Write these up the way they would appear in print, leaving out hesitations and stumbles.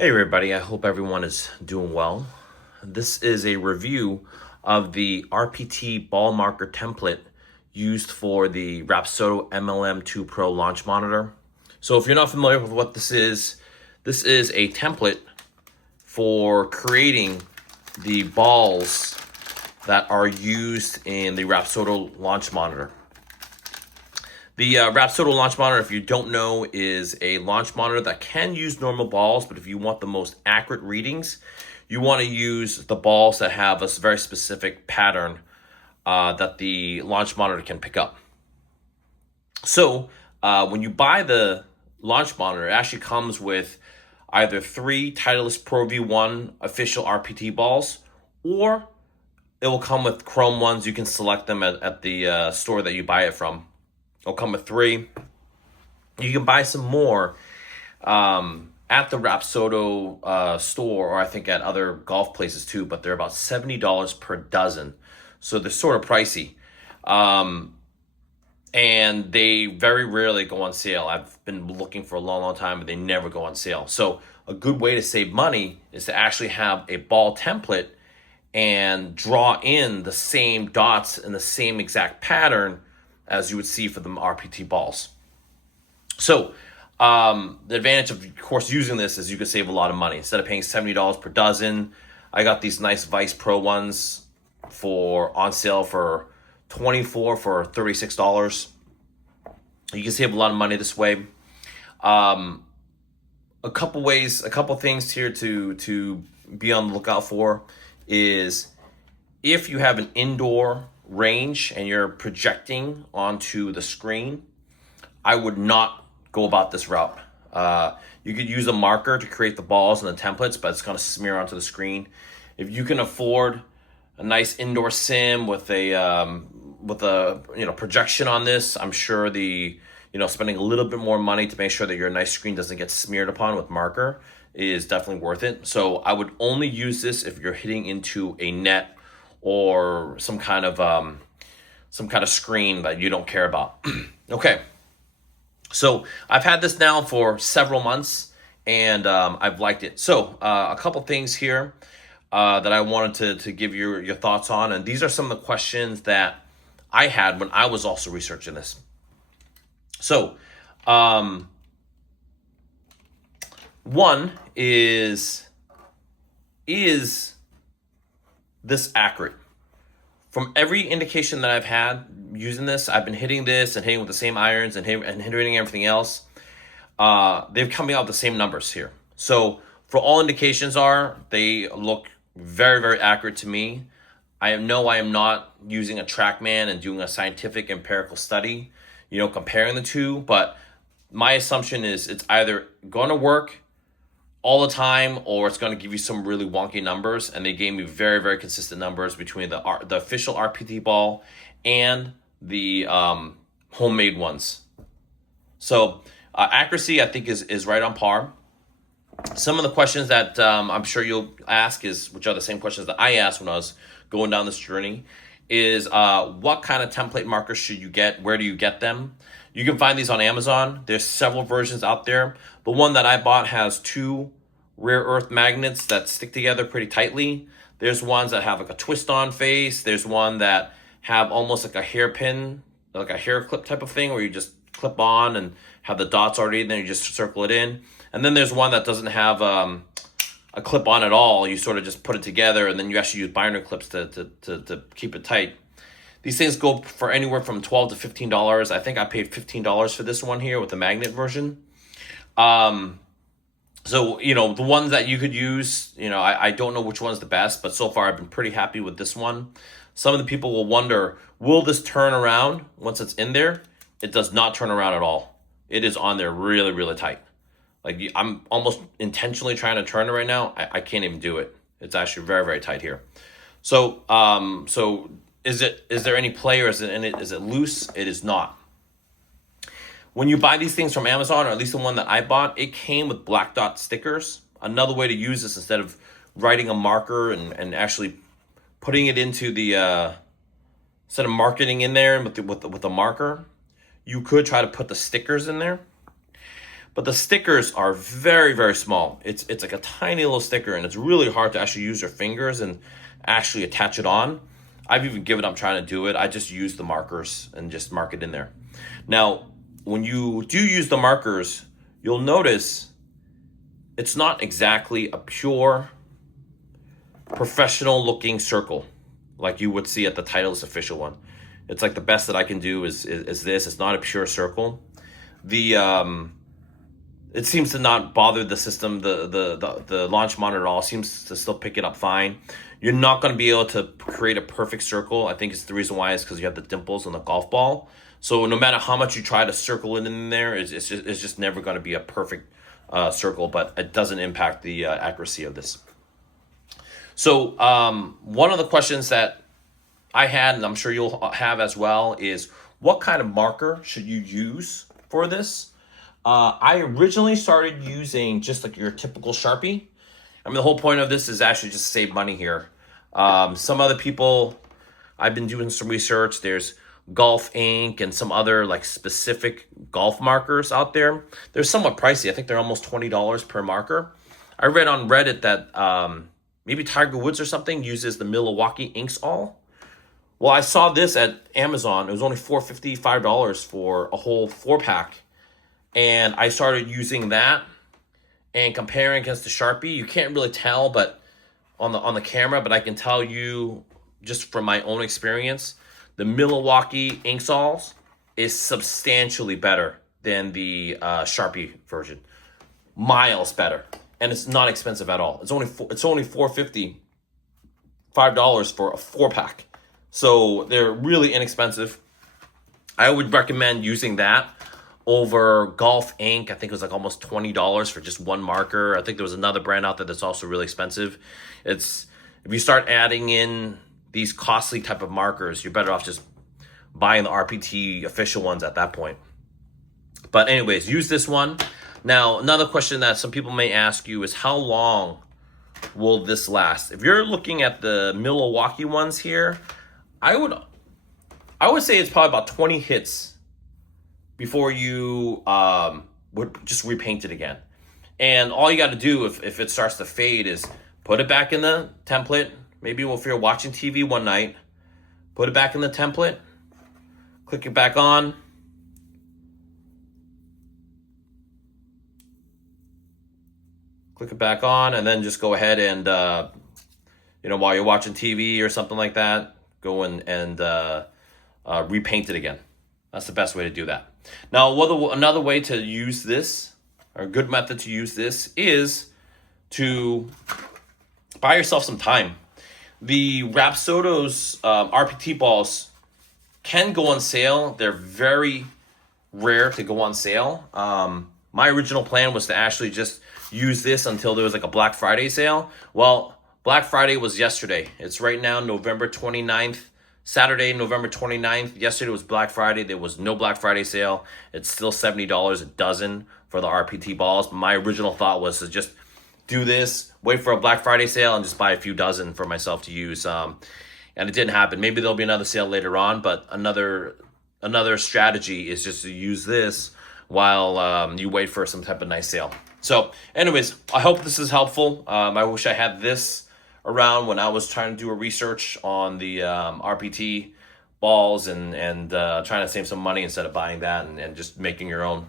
Hey everybody, I hope everyone is doing well. This is a review of the RPT ball marker template used for the Rapsodo MLM2 Pro launch monitor. So if you're not familiar with what this is a template for creating the balls that are used in the Rapsodo launch monitor. The Rapsodo launch monitor, if you don't know, is a launch monitor that can use normal balls, but if you want the most accurate readings, you want to use the balls that have a very specific pattern that the launch monitor can pick up. So when you buy the launch monitor, it actually comes with either 3 Titleist Pro V1 official RPT balls, or it will come with chrome ones. You can select them at the store that you buy it from. It'll come with 3. You can buy some more at the Rapsodo store, or I think at other golf places too, but they're about $70 per dozen. So they're sort of pricey. And they very rarely go on sale. I've been looking for a long, long time, but they never go on sale. So a good way to save money is to actually have a ball template and draw in the same dots in the same exact pattern as you would see for the RPT balls. So the advantage of course, using this is you can save a lot of money. Instead of paying $70 per dozen, I got these nice Vice Pro ones on sale for $24 for $36. You can save a lot of money this way. A couple things here to be on the lookout for is if you have an indoor range and you're projecting onto the screen, I would not go about this route. You could use a marker to create the balls and the templates, but it's going to smear onto the screen. If you can afford a nice indoor sim with a projection on this, I'm sure spending a little bit more money to make sure that your nice screen doesn't get smeared upon with marker is definitely worth it. So I would only use this if you're hitting into a net or some kind of screen that you don't care about. Okay, so I've had this now for several months and I've liked it. So a couple things here that I wanted to give your thoughts on, and these are some of the questions that I had when I was also researching this. So one is this accurate? From every indication that I've had using this, I've been hitting this and hitting with the same irons and hitting everything else. They're coming out with the same numbers here. So for all indications they look very, very accurate to me. I know I am not using a TrackMan and doing a scientific empirical study, comparing the two, but my assumption is it's either going to work all the time, or it's going to give you some really wonky numbers. And they gave me very, very consistent numbers between the official RPT ball and the homemade ones. So accuracy, I think, is right on par. Some of the questions that I'm sure you'll ask which are the same questions that I asked when I was going down this journey, is what kind of template markers should you get? Where do you get them? You can find these on Amazon. There's several versions out there. The one that I bought has 2 rare earth magnets that stick together pretty tightly. There's ones that have like a twist-on face. There's one that have almost like a hairpin, like a hair clip type of thing, where you just clip on and have the dots already, then you just circle it in. And then there's one that doesn't have a clip on at all. You sort of just put it together, and then you actually use binder clips to keep it tight. These things go for anywhere from $12 to $15. I think I paid $15 for this one here with the magnet version. So, the ones that you could use, I don't know which one's the best, but so far I've been pretty happy with this one. Some of the people will wonder, will this turn around once it's in there? It does not turn around at all. It is on there really, really tight. Like, I'm almost intentionally trying to turn it right now. I can't even do it. It's actually very, very tight here. So, is there any play, or is it loose? It is not. When you buy these things from Amazon, or at least the one that I bought, it came with black dot stickers. Another way to use this, instead of writing a marker and actually putting it into the instead of marketing in there with the marker, you could try to put the stickers in there. but the stickers are very, very small. It's like a tiny little sticker, and it's really hard to actually use your fingers and actually attach it on. I've even given up trying to do it. I just use the markers and just mark it in there. Now, when you do use the markers, you'll notice it's not exactly a pure professional looking circle like you would see at the Titleist official one. It's like the best that I can do is this. It's not a pure circle. It seems to not bother the system. The launch monitor all seems to still pick it up fine. You're not going to be able to create a perfect circle. I think it's the reason why is because you have the dimples on the golf ball. So no matter how much you try to circle it in there, it's just never going to be a perfect circle. But it doesn't impact the accuracy of this. So one of the questions that I had, and I'm sure you'll have as well, is what kind of marker should you use for this? I originally started using just like your typical Sharpie. I mean, the whole point of this is actually just to save money here. Some other people, I've been doing some research. There's golf ink and some other like specific golf markers out there. They're somewhat pricey. I think they're almost $20 per marker. I read on Reddit that maybe Tiger Woods or something uses the Milwaukee Inks All. Well, I saw this at Amazon. It was only $4.55 for a whole 4-pack. And I started using that and comparing against the Sharpie. You can't really tell but on the camera, but I can tell you just from my own experience, the Milwaukee Inksols is substantially better than the Sharpie version. Miles better. And it's not expensive at all. It's only $4.55 for a 4-pack. So they're really inexpensive. I would recommend using that over golf ink. I think it was like almost $20 for just one marker. I think there was another brand out there that's also really expensive. If you start adding in these costly type of markers, you're better off just buying the RPT official ones at that point. But anyways, use this one. Now, another question that some people may ask you is how long will this last? If you're looking at the Milwaukee ones here, I would say it's probably about 20 hits before you would just repaint it again. And all you got to do if it starts to fade is put it back in the template. Maybe if you're watching TV one night, put it back in the template, click it back on, and then just go ahead and, while you're watching TV or something like that, go and repaint it again. That's the best way to do that. Now, another way to use this, or a good method to use this, is to buy yourself some time. The Rapsodo's RPT balls can go on sale. They're very rare to go on sale. My original plan was to actually just use this until there was like a Black Friday sale. Well, Black Friday was yesterday. It's right now November 29th. Saturday, November 29th. Yesterday was Black Friday. There was no Black Friday sale. It's still $70 a dozen for the RPT balls. But my original thought was to just do this, wait for a Black Friday sale, and just buy a few dozen for myself to use. And it didn't happen. Maybe there'll be another sale later on, but another strategy is just to use this while you wait for some type of nice sale. So anyways, I hope this is helpful. I wish I had this around when I was trying to do a research on the RPT balls and trying to save some money instead of buying that and just making your own.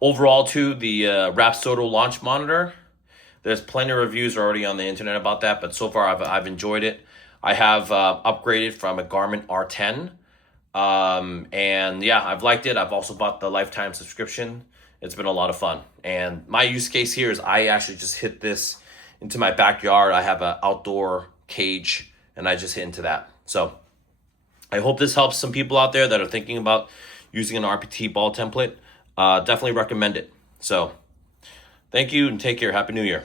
Overall, too, the Rapsodo launch monitor, there's plenty of reviews already on the internet about that, but so far I've enjoyed it. I have upgraded from a Garmin R10, and yeah, I've liked it. I've also bought the lifetime subscription. It's been a lot of fun. And my use case here is I actually just hit this into my backyard. I have an outdoor cage, and I just hit into that. So I hope this helps some people out there that are thinking about using an RPT ball template. Definitely recommend it. So thank you and take care. Happy New Year.